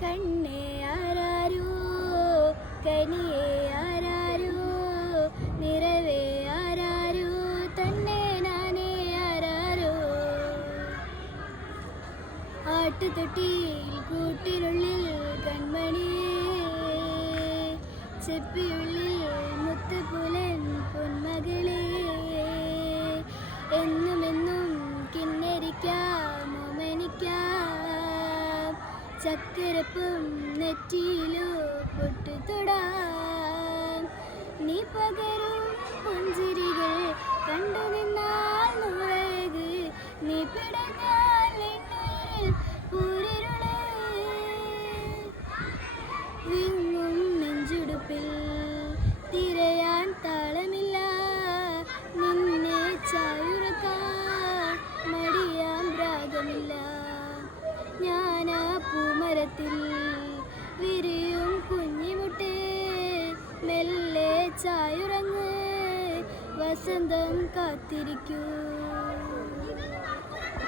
കണ്ണേ ആരാരോ കനിയേ ആരാരോ നിറവേ ആരാരോ തന്നെ നാനേ ആരാരോ ആട്ടുതൊട്ടിയിൽ കൂട്ടിനുള്ളിൽ കൺമണിയേ ചെപ്പിയുള്ളിൽ മുത്തുപുലൻ പൊന്മകളേ എന്നുമെന്നും കിന്നരിക്കാം ഓമനിക്കാം ചക്കരപ്പും നെറ്റിയിലോ പൊട്ടുതൊടാം നീ പകരും പുഞ്ചിരികൾ കണ്ടു നിന്നാൽ നൂറേത് നീ പിടഞ്ഞാൽ എണ്ണൂരിൽ പൂരിരുളേ വിങ്ങും നെഞ്ചുടുപ്പിൽ തിരയാൻ താളമില്ല നിന്നെ ചായുറക്കാൻ മടിയാൻ രാഗമില്ല ഞാനാ പൂമരത്തിൽ വിരിയും കുഞ്ഞിമുട്ടേ മെല്ലെ ചായുറങ്ങ് വസന്തം കാത്തിരിക്കൂ.